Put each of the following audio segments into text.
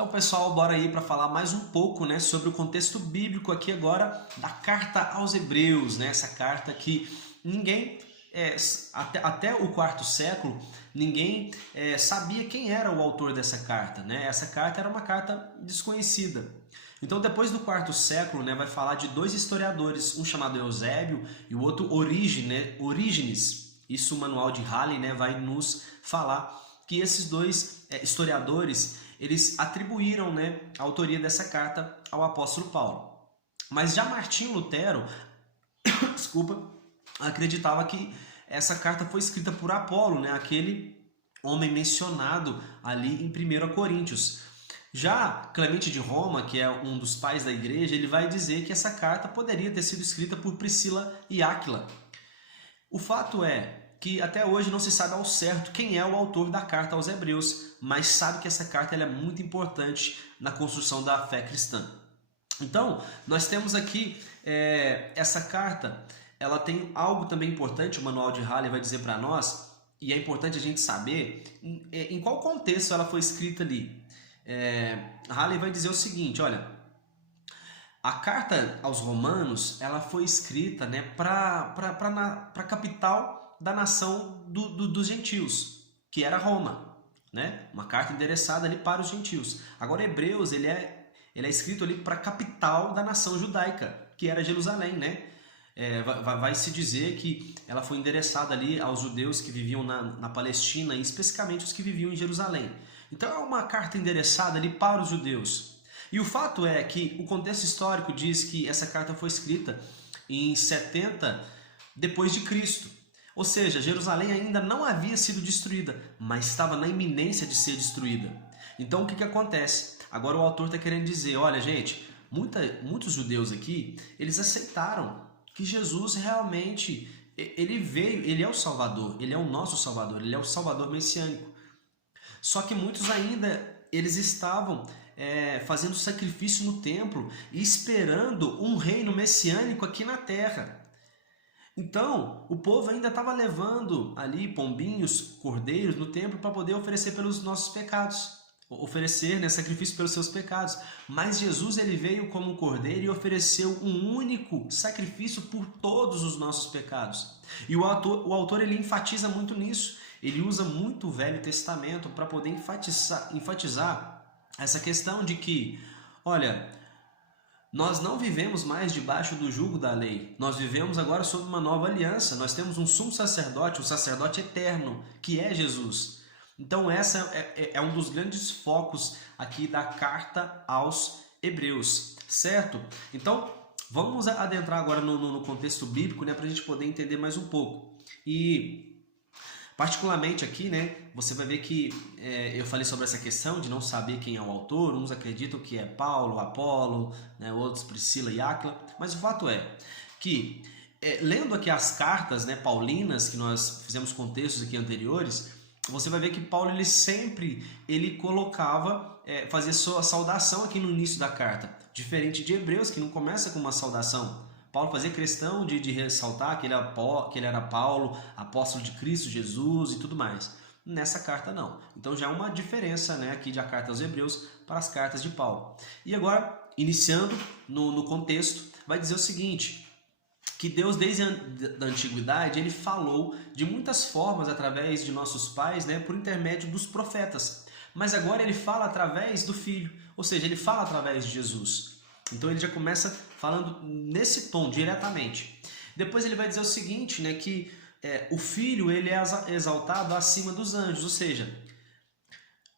Então, pessoal, bora aí para falar mais um pouco, né, sobre o contexto bíblico aqui agora da carta aos Hebreus, né? Essa carta que ninguém, até o quarto século, ninguém sabia quem era o autor dessa carta, né? Essa carta era uma carta desconhecida. Então, depois do quarto século, né, vai falar de dois historiadores, um chamado Eusébio e o outro Orígenes. Isso o manual de Halley, né, vai nos falar que esses dois historiadores eles atribuíram, né, a autoria dessa carta ao apóstolo Paulo. Mas já Martinho Lutero, desculpa, acreditava que essa carta foi escrita por Apolo, né, aquele homem mencionado ali em 1 Coríntios. Já Clemente de Roma, que é um dos pais da igreja, ele vai dizer que essa carta poderia ter sido escrita por Priscila e Áquila. O fato é que até hoje não se sabe ao certo quem é o autor da carta aos Hebreus, mas sabe que essa carta é muito importante na construção da fé cristã. Então, nós temos aqui essa carta, ela tem algo também importante, o manual de Halley vai dizer para nós, e é importante a gente saber em qual contexto ela foi escrita ali. Halley vai dizer o seguinte, olha, a carta aos Romanos ela foi escrita, né, para a capital da nação dos gentios, que era Roma, né? Uma carta endereçada ali para os gentios. Agora Hebreus ele é escrito ali para a capital da nação judaica, que era Jerusalém, né? Vai se dizer que ela foi endereçada ali aos judeus que viviam na Palestina e especificamente os que viviam em Jerusalém. Então é uma carta endereçada ali para os judeus. E o fato é que o contexto histórico diz que essa carta foi escrita em 70 depois de Cristo. Ou seja, Jerusalém ainda não havia sido destruída, mas estava na iminência de ser destruída. Então o que acontece? Agora o autor está querendo dizer, olha gente, muitos judeus aqui, eles aceitaram que Jesus realmente, ele veio, ele é o Salvador, ele é o nosso Salvador, ele é o Salvador messiânico. Só que muitos ainda, eles estavam fazendo sacrifício no templo e esperando um reino messiânico aqui na terra. Então, o povo ainda estava levando ali pombinhos, cordeiros no templo para poder oferecer pelos nossos pecados, oferecer, né, sacrifício pelos seus pecados. Mas Jesus ele veio como um cordeiro e ofereceu um único sacrifício por todos os nossos pecados. E o autor ele enfatiza muito nisso. Ele usa muito o Velho Testamento para poder enfatizar essa questão de que, olha, nós não vivemos mais debaixo do jugo da lei. Nós vivemos agora sob uma nova aliança. Nós temos um sumo sacerdote, um sacerdote eterno, que é Jesus. Então essa é um dos grandes focos aqui da carta aos Hebreus, certo? Então vamos adentrar agora no contexto bíblico, né, para a gente poder entender mais um pouco. E particularmente aqui, né, você vai ver que eu falei sobre essa questão de não saber quem é o autor. Uns acreditam que é Paulo, Apolo, né, outros Priscila e Áquila, mas o fato é que, lendo aqui as cartas, né, paulinas, que nós fizemos contextos aqui anteriores, você vai ver que Paulo ele colocava, fazia sua saudação aqui no início da carta, diferente de Hebreus, que não começa com uma saudação. Paulo fazia questão de ressaltar que ele era Paulo, apóstolo de Cristo Jesus e tudo mais. Nessa carta não. Então já é uma diferença, né, aqui da carta aos Hebreus para as cartas de Paulo. E agora, iniciando no contexto, vai dizer o seguinte, que Deus desde a antiguidade ele falou de muitas formas através de nossos pais, né, por intermédio dos profetas. Mas agora ele fala através do Filho, ou seja, ele fala através de Jesus. Então ele já começa falando nesse tom, diretamente. Depois ele vai dizer o seguinte, né, que o Filho ele é exaltado acima dos anjos, ou seja,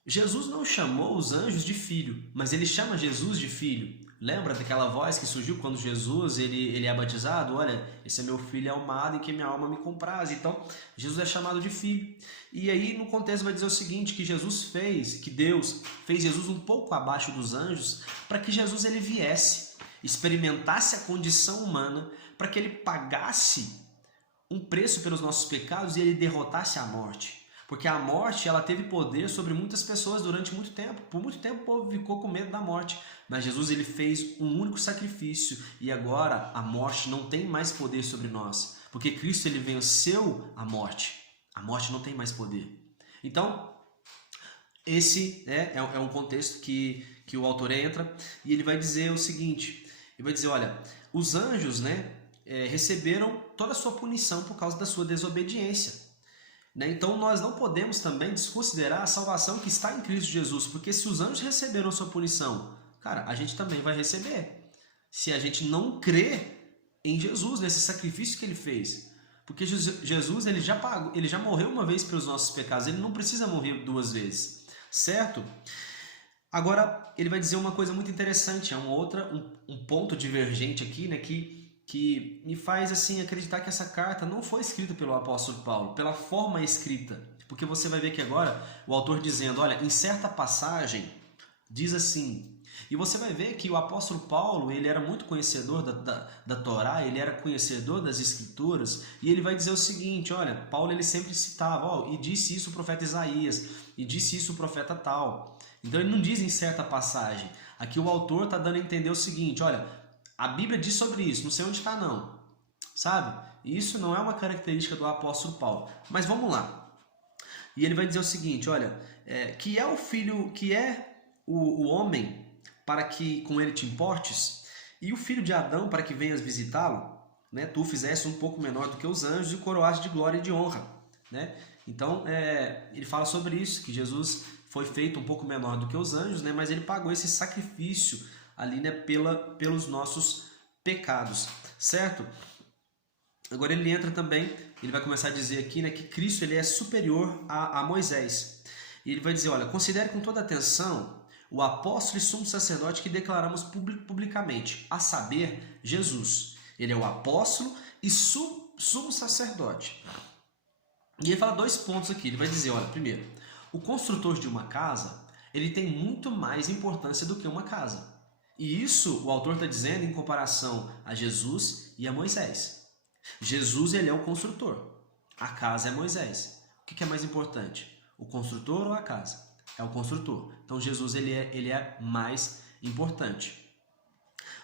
Jesus não chamou os anjos de filho, mas ele chama Jesus de filho. Lembra daquela voz que surgiu quando Jesus ele é batizado? Olha, esse é meu filho amado em que minha alma me compraz. Então, Jesus é chamado de filho. E aí, no contexto, vai dizer o seguinte, que Deus fez Jesus um pouco abaixo dos anjos, para que Jesus ele viesse, experimentasse a condição humana, para que ele pagasse um preço pelos nossos pecados e ele derrotasse a morte. Porque a morte ela teve poder sobre muitas pessoas durante muito tempo. Por muito tempo o povo ficou com medo da morte. Mas Jesus ele fez um único sacrifício e agora a morte não tem mais poder sobre nós. Porque Cristo ele venceu a morte. A morte não tem mais poder. Então, Esse é um contexto que o autor entra e ele vai dizer o seguinte, ele vai dizer, olha, os anjos, né, receberam toda a sua punição por causa da sua desobediência. Né? Então nós não podemos também desconsiderar a salvação que está em Cristo Jesus, porque se os anjos receberam a sua punição, cara, a gente também vai receber. Se a gente não crê em Jesus, nesse sacrifício que ele fez. Porque Jesus ele já pagou, ele já morreu uma vez pelos nossos pecados, ele não precisa morrer duas vezes, certo? Agora, ele vai dizer uma coisa muito interessante, é um ponto divergente aqui, né, que me faz assim acreditar que essa carta não foi escrita pelo apóstolo Paulo, pela forma escrita. Porque você vai ver que agora o autor dizendo, olha, em certa passagem diz assim, e você vai ver que o apóstolo Paulo, ele era muito conhecedor da Torá, ele era conhecedor das Escrituras, e ele vai dizer o seguinte, olha, Paulo ele sempre citava, e disse isso o profeta Isaías, e disse isso o profeta tal. Então ele não diz em certa passagem. Aqui o autor está dando a entender o seguinte, olha, a Bíblia diz sobre isso, não sei onde está não, sabe? E isso não é uma característica do apóstolo Paulo. Mas vamos lá. E ele vai dizer o seguinte, olha, que é o filho, que é o homem para que com ele te importes, e o filho de Adão para que venhas visitá-lo, né? Tu fizeste um pouco menor do que os anjos e coroaste de glória e de honra, né? Então ele fala sobre isso, que Jesus foi feito um pouco menor do que os anjos, né? Mas ele pagou esse sacrifício ali, né? Pelos nossos pecados, certo? Agora ele entra também, ele vai começar a dizer aqui, né, que Cristo ele é superior a Moisés. E ele vai dizer, olha, considere com toda atenção o apóstolo e sumo sacerdote que declaramos publicamente, a saber, Jesus. Ele é o apóstolo e sumo sacerdote. E ele fala dois pontos aqui. Ele vai dizer, olha, primeiro, o construtor de uma casa, ele tem muito mais importância do que uma casa. E isso o autor está dizendo em comparação a Jesus e a Moisés. Jesus ele é o construtor, a casa é Moisés. O que é mais importante, o construtor ou a casa? É o construtor. Então Jesus ele é mais importante.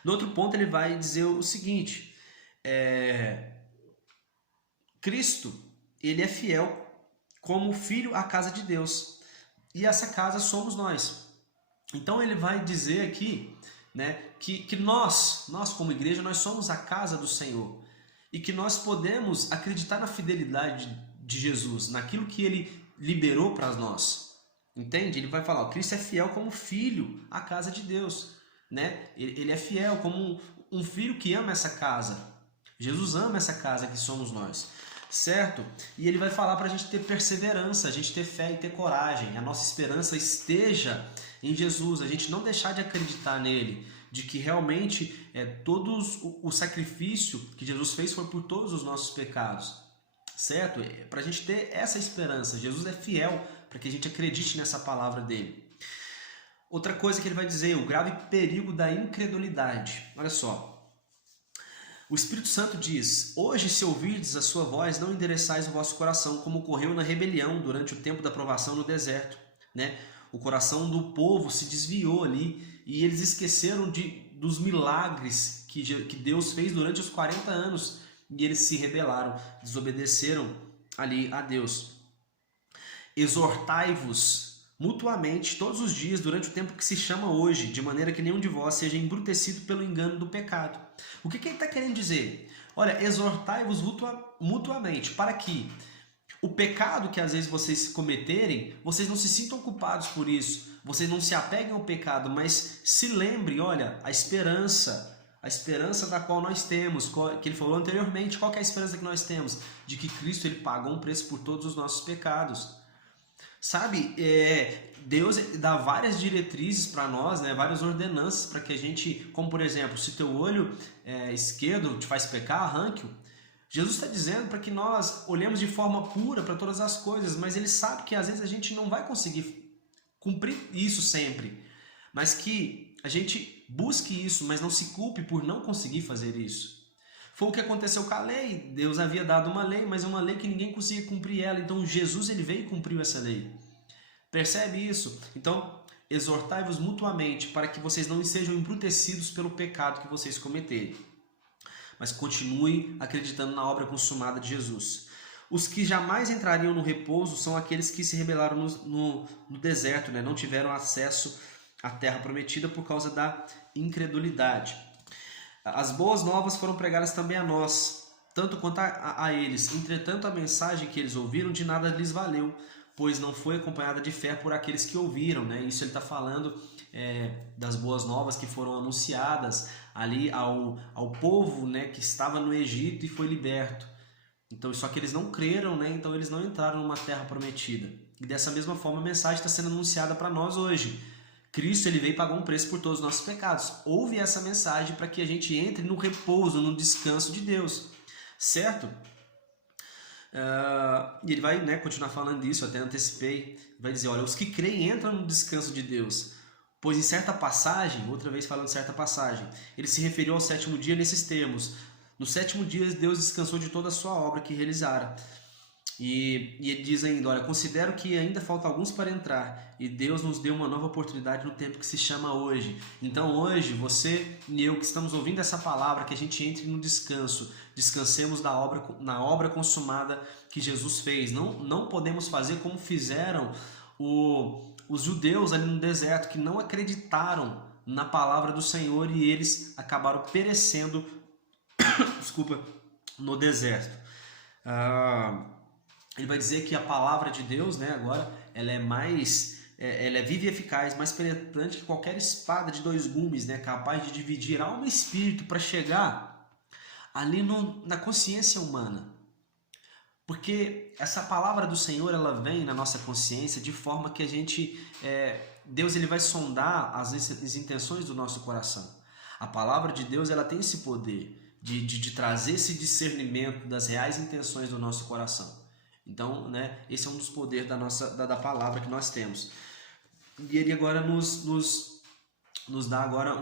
No outro ponto ele vai dizer o seguinte, Cristo ele é fiel como filho à casa de Deus e essa casa somos nós. Então ele vai dizer aqui, né, que nós como igreja nós somos a casa do Senhor e que nós podemos acreditar na fidelidade de Jesus, naquilo que ele liberou para nós. Entende? Ele vai falar, ó, Cristo é fiel como filho à casa de Deus, né? Ele é fiel como um filho que ama essa casa. Jesus ama essa casa que somos nós, certo? E ele vai falar para a gente ter perseverança, a gente ter fé e ter coragem. A nossa esperança esteja em Jesus, a gente não deixar de acreditar nele, de que realmente todo o sacrifício que Jesus fez foi por todos os nossos pecados, certo? Para a gente ter essa esperança, Jesus é fiel para que a gente acredite nessa palavra dele. Outra coisa que ele vai dizer, o grave perigo da incredulidade. Olha só, o Espírito Santo diz, hoje se ouvirdes a sua voz, não endereçais o vosso coração, como ocorreu na rebelião durante o tempo da provação no deserto, né? O coração do povo se desviou ali e eles esqueceram dos milagres que Deus fez durante os 40 anos e eles se rebelaram, desobedeceram ali a Deus. Exortai-vos mutuamente todos os dias durante o tempo que se chama hoje, de maneira que nenhum de vós seja embrutecido pelo engano do pecado. O que ele está querendo dizer? Olha, exortai-vos mutuamente, para que o pecado que às vezes vocês cometerem, vocês não se sintam culpados por isso, vocês não se apeguem ao pecado, mas se lembrem, olha, a esperança da qual nós temos, que ele falou anteriormente, qual que é a esperança que nós temos? De que Cristo ele pagou um preço por todos os nossos pecados. Sabe, Deus dá várias diretrizes para nós, né, várias ordenanças para que a gente, como por exemplo, se teu olho esquerdo te faz pecar, arranque-o. Jesus está dizendo para que nós olhemos de forma pura para todas as coisas, mas ele sabe que às vezes a gente não vai conseguir cumprir isso sempre, mas que a gente busque isso, mas não se culpe por não conseguir fazer isso. Foi o que aconteceu com a lei. Deus havia dado uma lei, mas é uma lei que ninguém conseguia cumprir ela. Então Jesus ele veio e cumpriu essa lei. Percebe isso? Então, exortai-vos mutuamente para que vocês não sejam embrutecidos pelo pecado que vocês cometerem. Mas continue acreditando na obra consumada de Jesus. Os que jamais entrariam no repouso são aqueles que se rebelaram no deserto, né? Não tiveram acesso à terra prometida por causa da incredulidade. As boas novas foram pregadas também a nós, tanto quanto a eles. Entretanto, a mensagem que eles ouviram de nada lhes valeu, pois não foi acompanhada de fé por aqueles que ouviram, né? Isso ele está falando das boas novas que foram anunciadas ali ao povo, né, que estava no Egito e foi liberto. Então, só que eles não creram, né? Então eles não entraram numa terra prometida. E dessa mesma forma a mensagem está sendo anunciada para nós hoje. Cristo ele veio e pagou um preço por todos os nossos pecados. Ouve essa mensagem para que a gente entre no repouso, no descanso de Deus, certo? E ele vai, né, continuar falando disso, eu até antecipei. Vai dizer, olha, os que creem entram no descanso de Deus. Pois em certa passagem, outra vez falando de certa passagem, ele se referiu ao sétimo dia nesses termos. No sétimo dia, Deus descansou de toda a sua obra que realizara. E ele diz ainda, olha, considero que ainda falta alguns para entrar, e Deus nos deu uma nova oportunidade no tempo que se chama hoje. Então hoje, você e eu que estamos ouvindo essa palavra, que a gente entre no descanso, descansemos na obra consumada que Jesus fez. Não podemos fazer como fizeram os judeus ali no deserto, que não acreditaram na palavra do Senhor e eles acabaram perecendo no deserto. Ele vai dizer que a palavra de Deus, né, agora, ela é viva e eficaz, mais penetrante que qualquer espada de 2 gumes, né, capaz de dividir alma e espírito para chegar ali na consciência humana. Porque essa palavra do Senhor, ela vem na nossa consciência de forma que a gente, Deus ele vai sondar as intenções do nosso coração. A palavra de Deus, ela tem esse poder de trazer esse discernimento das reais intenções do nosso coração. Então, né, esse é um dos poderes da palavra que nós temos. E ele agora nos dá agora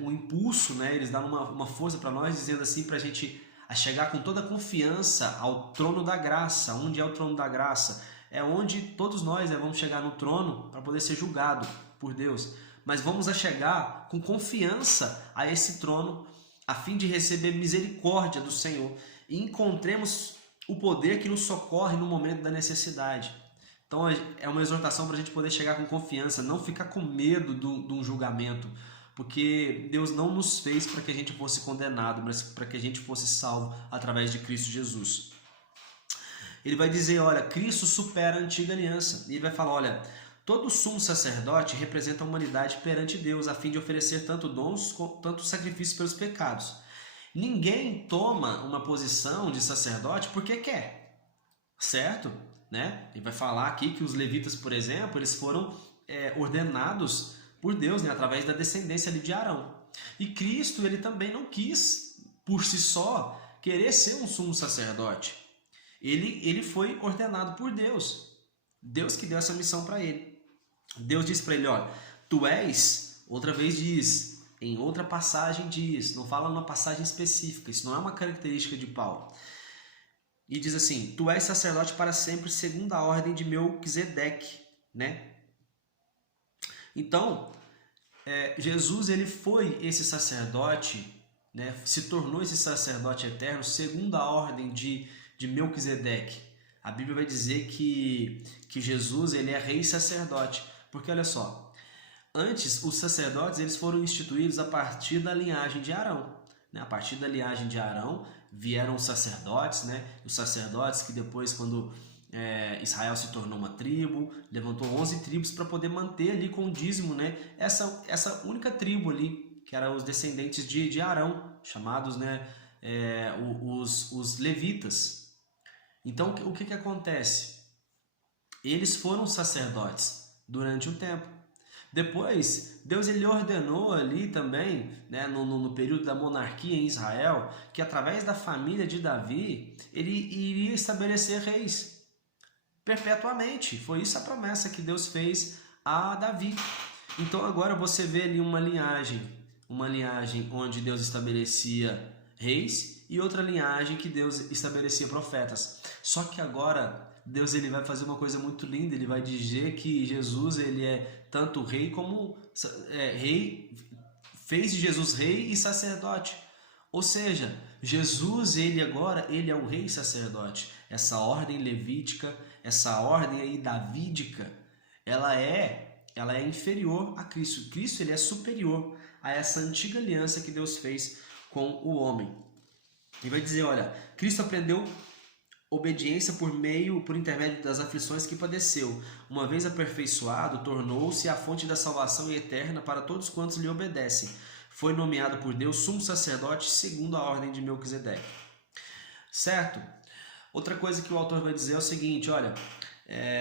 um impulso, né, eles dão uma força para nós, dizendo assim, para a gente chegar com toda a confiança ao trono da graça. Onde é o trono da graça? É onde todos nós, né, vamos chegar no trono para poder ser julgado por Deus. Mas vamos chegar com confiança a esse trono, a fim de receber misericórdia do Senhor e encontremos o poder que nos socorre no momento da necessidade. Então é uma exortação para a gente poder chegar com confiança, não ficar com medo de um julgamento, porque Deus não nos fez para que a gente fosse condenado, mas para que a gente fosse salvo através de Cristo Jesus. Ele vai dizer, olha, Cristo supera a antiga aliança. E ele vai falar, olha, todo sumo sacerdote representa a humanidade perante Deus, a fim de oferecer tanto dons, tanto sacrifícios pelos pecados. Ninguém toma uma posição de sacerdote porque quer, certo? Né? Ele vai falar aqui que os levitas, por exemplo, eles foram ordenados por Deus, né? Através da descendência ali de Arão. E Cristo, ele também não quis, por si só, querer ser um sumo sacerdote. Ele foi ordenado por Deus. Deus que deu essa missão para ele. Deus disse para ele, olha, tu és, outra vez diz, em outra passagem diz, não fala numa passagem específica, isso não é uma característica de Paulo. E diz assim, tu és sacerdote para sempre segundo a ordem de Melquisedeque, né? Então, Jesus ele foi esse sacerdote, né? Se tornou esse sacerdote eterno segundo a ordem de Melquisedeque. A Bíblia vai dizer que Jesus ele é rei e sacerdote, porque olha só, antes os sacerdotes eles foram instituídos a partir da linhagem de Arão, né? A partir da linhagem de Arão vieram os sacerdotes, né? Os sacerdotes que depois, quando Israel se tornou uma tribo, levantou 11 tribos para poder manter ali com o dízimo, né? Essa única tribo ali, que eram os descendentes de Arão, chamados, né, os levitas. Então o que acontece? Eles foram sacerdotes durante um tempo. Depois, Deus ele ordenou ali também, né, no período da monarquia em Israel, que através da família de Davi, ele iria estabelecer reis perpetuamente. Foi isso a promessa que Deus fez a Davi. Então agora você vê ali uma linhagem onde Deus estabelecia reis e outra linhagem que Deus estabelecia profetas. Só que agora Deus ele vai fazer uma coisa muito linda, ele vai dizer que Jesus ele é tanto rei como rei, fez de Jesus rei e sacerdote. Ou seja, Jesus, ele é o rei sacerdote. Essa ordem levítica, essa ordem aí davídica, ela é inferior a Cristo. Cristo, ele é superior a essa antiga aliança que Deus fez com o homem. E vai dizer, olha, Cristo aprendeu obediência por intermédio das aflições que padeceu. Uma vez aperfeiçoado, tornou-se a fonte da salvação eterna para todos quantos lhe obedecem. Foi nomeado por Deus sumo sacerdote segundo a ordem de Melquisedeque. Certo? Outra coisa que o autor vai dizer é o seguinte, olha,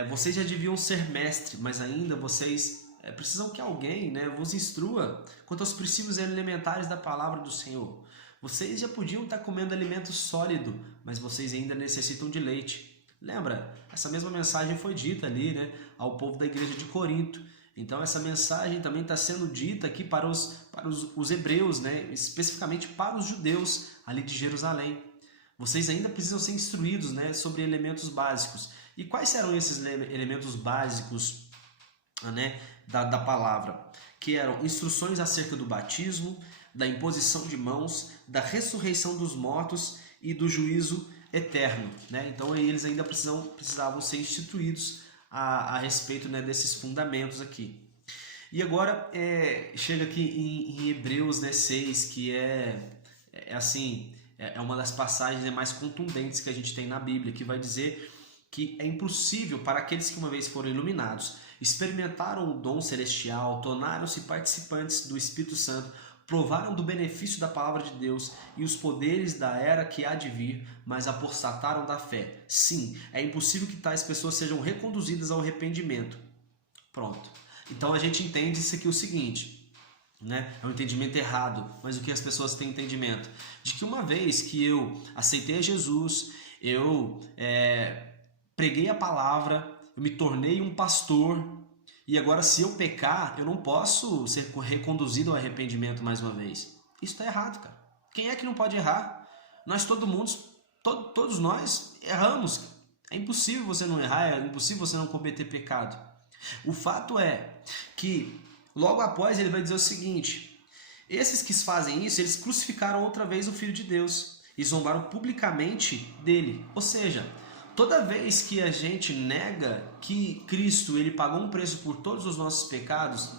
vocês já deviam ser mestre, mas ainda vocês precisam que alguém, né, vos instrua quanto aos princípios elementares da palavra do Senhor. Vocês já podiam estar comendo alimento sólido, mas vocês ainda necessitam de leite. Lembra? Essa mesma mensagem foi dita ali, né, ao povo da igreja de Corinto. Então essa mensagem também está sendo dita aqui para os hebreus, né, especificamente para os judeus ali de Jerusalém. Vocês ainda precisam ser instruídos, né, sobre elementos básicos. E quais serão esses elementos básicos, né, da palavra? Que eram instruções acerca do batismo, da imposição de mãos, da ressurreição dos mortos e do juízo eterno, né? Então eles ainda precisavam ser instituídos a respeito, né, desses fundamentos aqui. E agora chega aqui em Hebreus, né, 6, que é uma das passagens mais contundentes que a gente tem na Bíblia, que vai dizer que é impossível para aqueles que uma vez foram iluminados, experimentaram o dom celestial, tornaram-se participantes do Espírito Santo, provaram do benefício da palavra de Deus e os poderes da era que há de vir, mas apostataram da fé. Sim, é impossível que tais pessoas sejam reconduzidas ao arrependimento. Pronto. Então a gente entende isso aqui o seguinte, né? É um entendimento errado, mas o que as pessoas têm entendimento? De que uma vez que eu aceitei a Jesus, eu preguei a palavra, eu me tornei um pastor, e agora, se eu pecar, eu não posso ser reconduzido ao arrependimento mais uma vez. Isso está errado, cara. Quem é que não pode errar? Todos nós erramos. É impossível você não errar, é impossível você não cometer pecado. O fato é que, logo após, ele vai dizer o seguinte: esses que fazem isso, eles crucificaram outra vez o Filho de Deus e zombaram publicamente dele. Ou seja, toda vez que a gente nega que Cristo ele pagou um preço por todos os nossos pecados,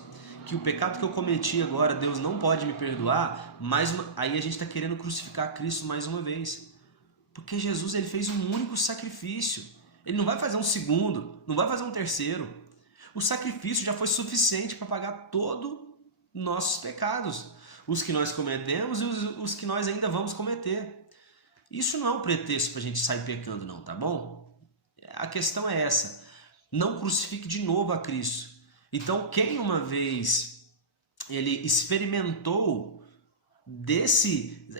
que o pecado que eu cometi agora Deus não pode me perdoar, aí a gente está querendo crucificar Cristo mais uma vez. Porque Jesus ele fez um único sacrifício. Ele não vai fazer um segundo, não vai fazer um terceiro. O sacrifício já foi suficiente para pagar todos nossos pecados. Os que nós cometemos e os que nós ainda vamos cometer. Isso não é um pretexto para a gente sair pecando, não, tá bom? A questão é essa. Não crucifique de novo a Cristo. Então, quem uma vez ele experimentou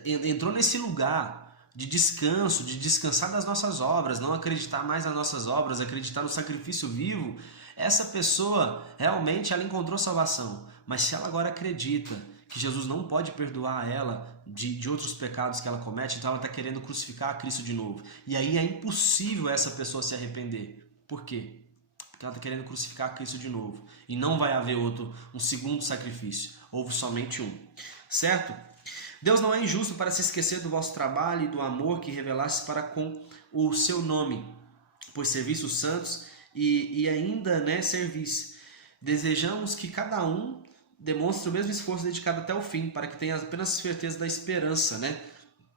entrou nesse lugar de descanso, de descansar das nossas obras, não acreditar mais nas nossas obras, acreditar no sacrifício vivo, essa pessoa realmente ela encontrou salvação. Mas se ela agora acredita que Jesus não pode perdoar ela de outros pecados que ela comete, então ela está querendo crucificar a Cristo de novo. E aí é impossível essa pessoa se arrepender. Por quê? Porque ela está querendo crucificar a Cristo de novo. E não vai haver um segundo sacrifício. Houve somente um. Certo? Deus não é injusto para se esquecer do vosso trabalho e do amor que revelaste para com o seu nome, pois servis os santos e ainda, né, servis. Desejamos que cada um demonstre o mesmo esforço dedicado até o fim, para que tenha apenas certeza da esperança, né?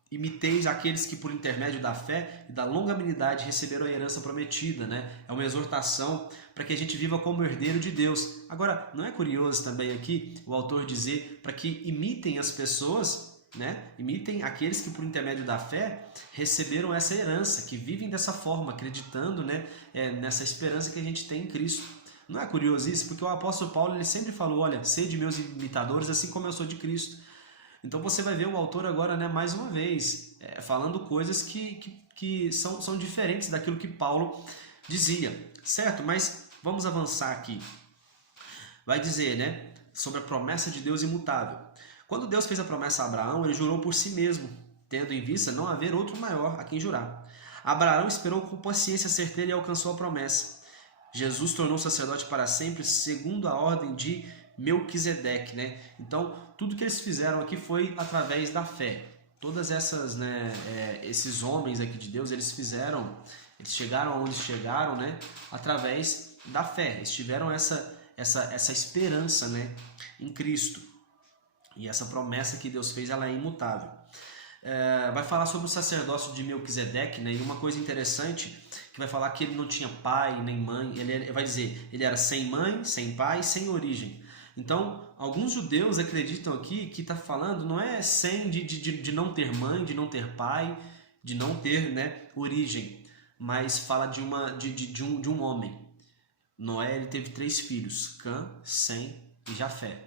Imiteis aqueles que por intermédio da fé e da longanimidade receberam a herança prometida, né? É uma exortação para que a gente viva como herdeiro de Deus. Agora, não é curioso também aqui o autor dizer para que imitem as pessoas, né? Imitem aqueles que por intermédio da fé receberam essa herança, que vivem dessa forma, acreditando, né, nessa esperança que a gente tem em Cristo. Não é curioso isso? Porque o apóstolo Paulo ele sempre falou, olha, sede meus imitadores assim como eu sou de Cristo. Então você vai ver o autor agora, né, mais uma vez, falando coisas que são diferentes daquilo que Paulo dizia, certo? Mas vamos avançar aqui. Vai dizer, né, sobre a promessa de Deus imutável. Quando Deus fez a promessa a Abraão, ele jurou por si mesmo, tendo em vista não haver outro maior a quem jurar. Abraão esperou com paciência certeira e alcançou a promessa. Jesus tornou sacerdote para sempre, segundo a ordem de Melquisedeque, né? Então, tudo que eles fizeram aqui foi através da fé. todas essas, né, esses homens aqui de Deus, eles chegaram aonde chegaram, né, através da fé. Eles tiveram essa esperança, né, em Cristo. E essa promessa que Deus fez, ela é imutável. Vai falar sobre o sacerdócio de Melquisedeque, né, e uma coisa interessante, que vai falar que ele não tinha pai nem mãe. Ele vai dizer, ele era sem mãe, sem pai, sem origem. Então, alguns judeus acreditam aqui que está falando, não é sem de não ter mãe, de não ter pai, de não ter, né, origem, mas fala de um homem. Noé, ele teve 3 filhos, Cã, Sem e Jafé.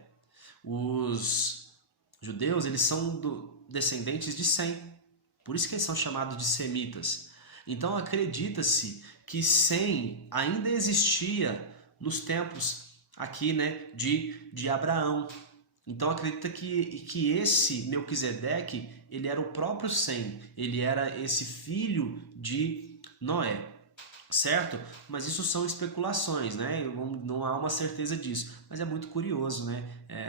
Os judeus, eles são descendentes de Sem, por isso que eles são chamados de semitas. Então acredita-se que Sem ainda existia nos tempos aqui, né, de Abraão. Então acredita que esse Melquisedeque, ele era o próprio Sem, ele era esse filho de Noé, certo? Mas isso são especulações, né? Não há uma certeza disso, mas é muito curioso, né,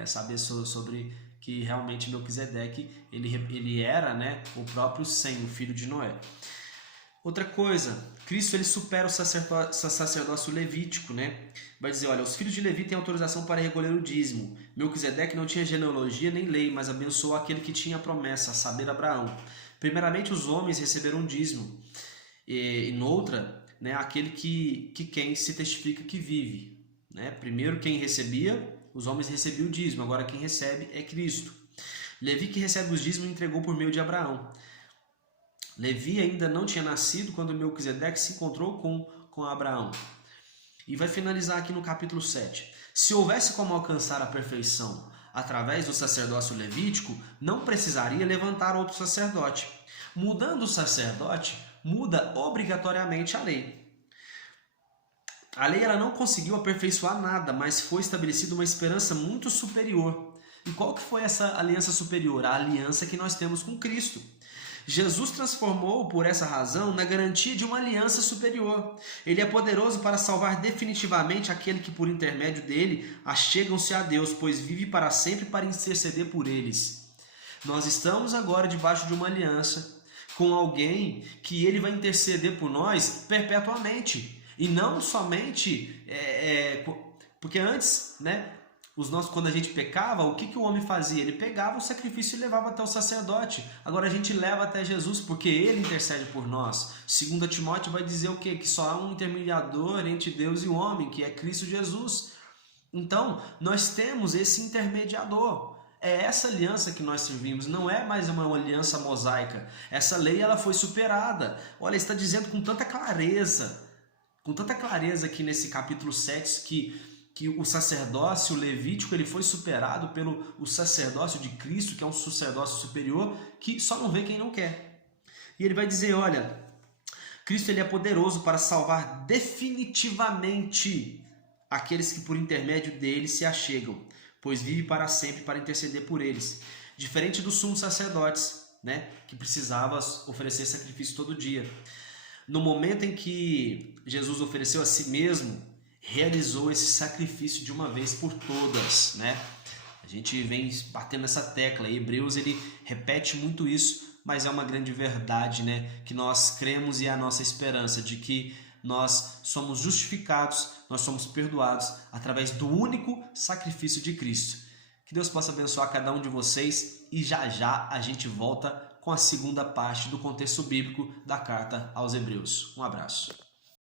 saber sobre que realmente Melquisedeque, ele era, né, o próprio Sem, o filho de Noé. Outra coisa, Cristo, ele supera o sacerdócio levítico, né? Vai dizer, olha, os filhos de Levi têm autorização para recolher o dízimo. Melquisedeque não tinha genealogia nem lei, mas abençoou aquele que tinha a promessa, a saber, Abraão. Primeiramente, os homens receberam dízimo. E noutra, né, aquele que quem se testifica que vive, né? Primeiro, quem recebia, os homens recebiam o dízimo. Agora, quem recebe é Cristo. Levi, que recebe os dízimos, entregou por meio de Abraão. Levi ainda não tinha nascido quando Melquisedeque se encontrou com Abraão. E vai finalizar aqui no capítulo 7. Se houvesse como alcançar a perfeição através do sacerdócio levítico, não precisaria levantar outro sacerdote. Mudando o sacerdote, muda obrigatoriamente a lei. A lei, ela não conseguiu aperfeiçoar nada, mas foi estabelecida uma esperança muito superior. E qual que foi essa aliança superior? A aliança que nós temos com Cristo. Jesus transformou, por essa razão, na garantia de uma aliança superior. Ele é poderoso para salvar definitivamente aquele que, por intermédio dele, achegam-se a Deus, pois vive para sempre para interceder por eles. Nós estamos agora debaixo de uma aliança com alguém que ele vai interceder por nós perpetuamente. E não somente... porque antes, né? Quando a gente pecava, o que o homem fazia? Ele pegava o sacrifício e levava até o sacerdote. Agora a gente leva até Jesus, porque ele intercede por nós. 2 Timóteo vai dizer o quê? Que só há um intermediador entre Deus e o homem, que é Cristo Jesus. Então, nós temos esse intermediador. É essa aliança que nós servimos, não é mais uma aliança mosaica. Essa lei, ela foi superada. Olha, está dizendo com tanta clareza aqui nesse capítulo 7 que o sacerdócio levítico, ele foi superado pelo sacerdócio de Cristo, que é um sacerdócio superior, que só não vê quem não quer. E ele vai dizer, olha, Cristo, ele é poderoso para salvar definitivamente aqueles que por intermédio dele se achegam, pois vive para sempre para interceder por eles. Diferente dos sumos sacerdotes, né, que precisava oferecer sacrifício todo dia. No momento em que Jesus ofereceu a si mesmo, realizou esse sacrifício de uma vez por todas, né? A gente vem batendo nessa tecla. Hebreus, ele repete muito isso, mas é uma grande verdade, né? Que nós cremos e é a nossa esperança de que nós somos justificados, nós somos perdoados através do único sacrifício de Cristo. Que Deus possa abençoar cada um de vocês e já já a gente volta com a segunda parte do contexto bíblico da carta aos Hebreus. Um abraço.